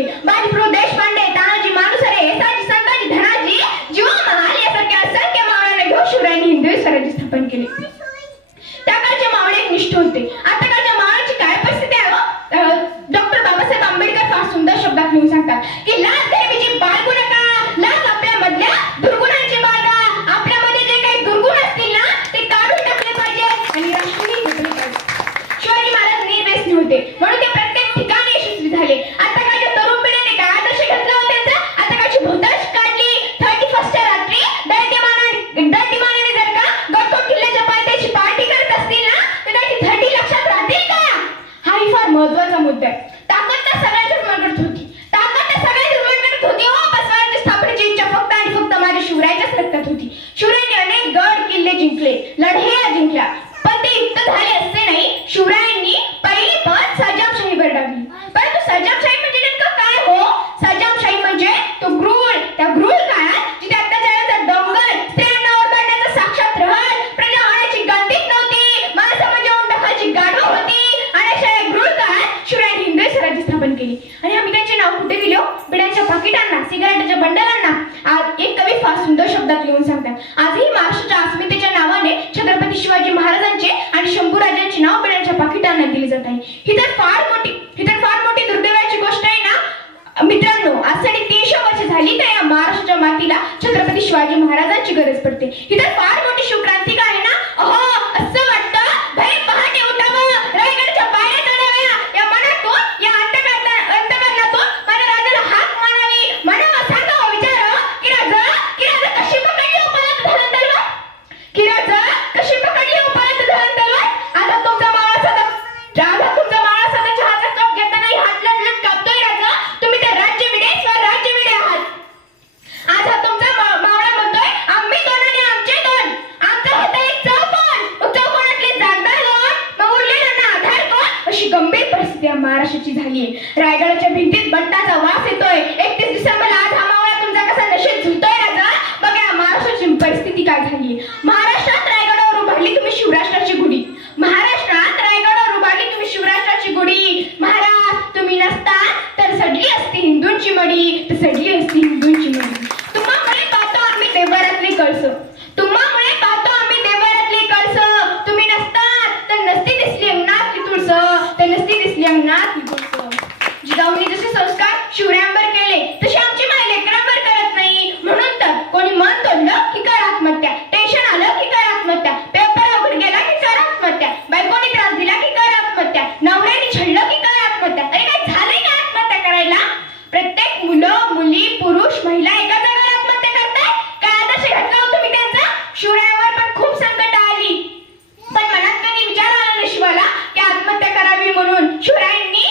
केले. बाजीप्रभू देशपांडे, तानाजी मालुसरे, येसाजी, संताजी, धनाजी, जीवा महाल यासारख्या असंख्य मावळ्यांना घेऊन शिवरायांनी हिंदवी स्वराज्य स्थापन केले. त्या काळचे मावळे एक निष्ठ होते. आता काळच्या मावळ्यांची काय परिस्थिती आहे? डॉक्टर बाबासाहेब आंबेडकर फार सुंदर शब्दात लिहून सांगतात की लाज देवीची बाळगू नका, लाज आपल्यामधल्या दुर्गुणांची बाळगा. आपल्यामध्ये जे काही दुर्गुण असतील ना ते काढून टाकले पाहिजे आणि राष्ट्रही जपले पाहिजे. शिवाजी महाराज निर्व्यसनी होते म्हणून ते प्रत्येक ठिकाणी यशस्वी झाले. आता काळच्या तरुण पिढीने काय आदर्श घेतला होता त्यांचा? आता काळची भोताश काढली. 31च्या रात्री दंडीमानाने जर का गडकोट किल्ल्याच्या पायथ्याशी पार्टी करत असतील ना तर त्याची 30 लक्षात राहतील का? हाही फार महत्वाचा मुद्दा आहे. ताकद तर सगळ्यांच्याच मनगट होती. ताकद तर सगळ्यांच्याच मनगट होती. हो, पण स्वराज्य स्थापनेची इच्छा फक्त आणि फक्त माझ्या शिवरायाच्याच रक्तात होती. शिवरायांनी अनेक गड किल्ले जिंकले, लढाया जिंकल्या, पण ते युद्ध झाले असते नाही. शिवरायांनी पहिली पण सर्जामशाहीवर डागली. परंतु सर्जामशाही म्हणजे नेमकं काय हो? सर्जामशाही म्हणजे तो ग्रूळ, त्या ग्रूळ काळात जिथे अत्याचाराचा डोंगर, स्त्रियांना ओरबाडण्याचा साक्षात रहल, प्रजा होण्याची गंतीच नव्हती, माणसं म्हणजे उंडखाची गाढव होती. आणि अशा या ग्रूळ काळात शिवरायांनी हिंदवी स्वराज्य स्थापन केली. आणि आम्ही त्यांचे नाव कुठे दिले? बिड्यांच्या पाकिटांना, सिगारेटच्या बंडलांना. एक कवी फार सुंदर शब्दात लिहून सांगतात, आजही महाराष्ट्राच्या अस्मितेच्या नावाने छत्रपती शिवाजी महाराजांचे आणि शंभूराजांचे नाव बिड्यांच्या पाकिटांना दिले जात आहे. ही तर फार मोठी दुर्दैवाची गोष्ट आहे ना मित्रांनो. आज 350 वर्ष झाली तर या महाराष्ट्राच्या मातीला छत्रपती शिवाजी महाराजांची गरज पडते. ही तर फार मोठी शिवक्रांतिक आहे ना. अहो, असं वाटतं भले पहाटे उठावं, रायगडच्या पायऱ्या चढाव्या, या मनातून, या अंतकरणातून माझ्या राजाला हाक मारावी, म्हणावं, सांगावं, विचारावं की राजा कशी पकडली उपलब्ध धरण तलवार, की राजा कशी पकडली उपलब्ध धरण तलवार. आता तुमचा मावळा सदाच्या हातात कप घेताना हात लटलट कापतोय राजा. तुम्ही तर राज्यविडे आहात. आज हा तुमचा मावळा म्हणतोय आम्ही दोन आणि आमचे दोन. आमचं होतं एक चौकोन, चौकोनातले जागदार दोन, मग उरलेल्यांना आधार कोण. अशी गंभीर परिस्थिती महाराष्ट्राची झाली आहे. रायगडाच्या भिंतीत बंटाचा वास येतोय. 31 डिसेंबरला आज हा मावळा तुमचा कसा नशेत झुलतोय राजा. बघा महाराष्ट्राची परिस्थिती काय झाली. महाराष्ट्रात रायगडावर उभारली तुम्ही शिवराष्ट्राची गुढी. महाराष्ट्रात रायगडावर उभारली तुम्ही शिवराष्ट्राची गुढी. महाराज तुम्ही नसतात तर सडली असती हिंदूंची मडी, तर सडली असती हिंदूंची मडी. तुम्हामुळे पाहतो आम्ही देवघरातली कळस, तुम्हामुळे पाहतो आम्ही देवघरातली कळस. तुम्ही नसतात तर नसती दिसली अंगणातली तुळस, तर नसती दिसली अंगणातली तुळस. जिजाऊंनी जसे संस्कार शिवरायांवर केले तसे आमची माय लेकरांवर करत नाही. म्हणून तर कोणी मन तोडलं की कर आत्महत्या, टेन्शन आलं की कर आत्महत्या, पेपर अवघड गेला की कर आत्महत्या, बायकोने त्रास दिला की कर आत्महत्या, नवऱ्याने छळलं की कर आत्महत्या. अरे काय झालंय का आत्महत्या करायला? प्रत्येक मुलं, मुली, पुरुष, महिला एका जागेवर आत्महत्या करताय. काय आदर्श घातला हो तुम्ही त्यांचा? शिवरायांवर पण खूप संकट आली, पण मनात कधी विचार आला नाही शिवाला की आत्महत्या करावी म्हणून. शिवरायांनी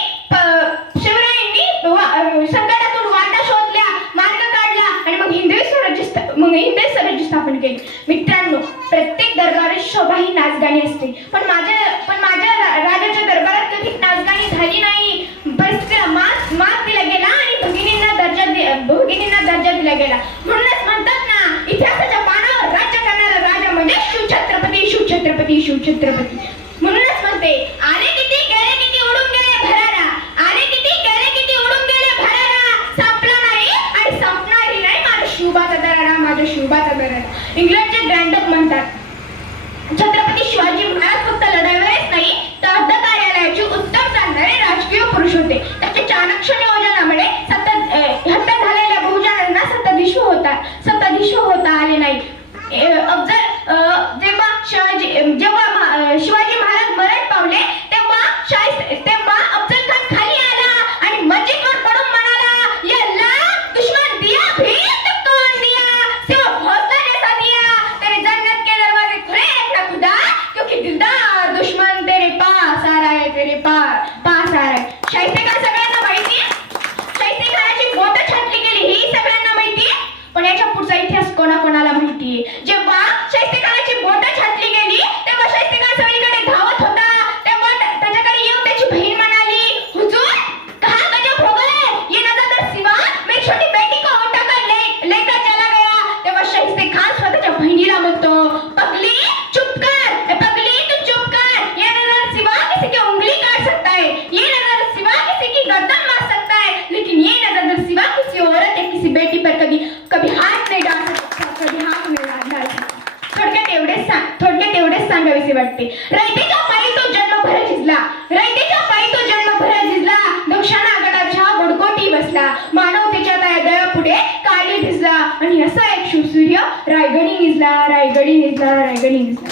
संकटातून वाटा शोधल्या, मार्ग काढला आणि मग हिंदवी स्वराज्य स्थापन केले. मित्रांनो, प्रत्येक दरबाराची शोभा ही नाचगाणी असते, पण माझ्या राजाच्या दरबारात कधी नाचगाणी झाली नाही. परिस्थितीला मान दिला गेला आणि भगिनींना दर्जा दिला गेला. म्हणूनच म्हणतात ना, इतिहासाच्या पानावर राज्य करणारा राजा म्हणजे शिवछत्रपती, शिवछत्रपती, शिवछत्रपती. म्हणूनच म्हणते, आले किती गेले किती उडून गेले भरारा, आले किती गेले किती उडून गेले भरारा, संपला नाही आणि संपणारही नाही माझा शिवबाचा दरारा, माझा शिवबाचा दरारा. इंग्लंडचे ग्रँडअप म्हणतात, छत्रपती शिवाजी महाराज फक्त लढाईवरच नाही तर अर्ध कार्यालयाची उत्तम जाणणारे राजकीय पुरुष होते. त्याच्या चाणक्य नियोजनामुळे हत्या झालेल्या बहुजनांना सत्ताधीश होता आले नाही. जेव्हा शिवाजी महाराज मरण पावले तेव्हा अफजल खान खाली आला आणि मस्जिदवर पडून म्हणाला, यल्ला दुश्मन दिया भी तो कौन दिया, सिर्फ हौसला जैसा दिया, तेरे जन्नत के दरवाजे आणि असा एक शिवसूर्य रायगडी निजला.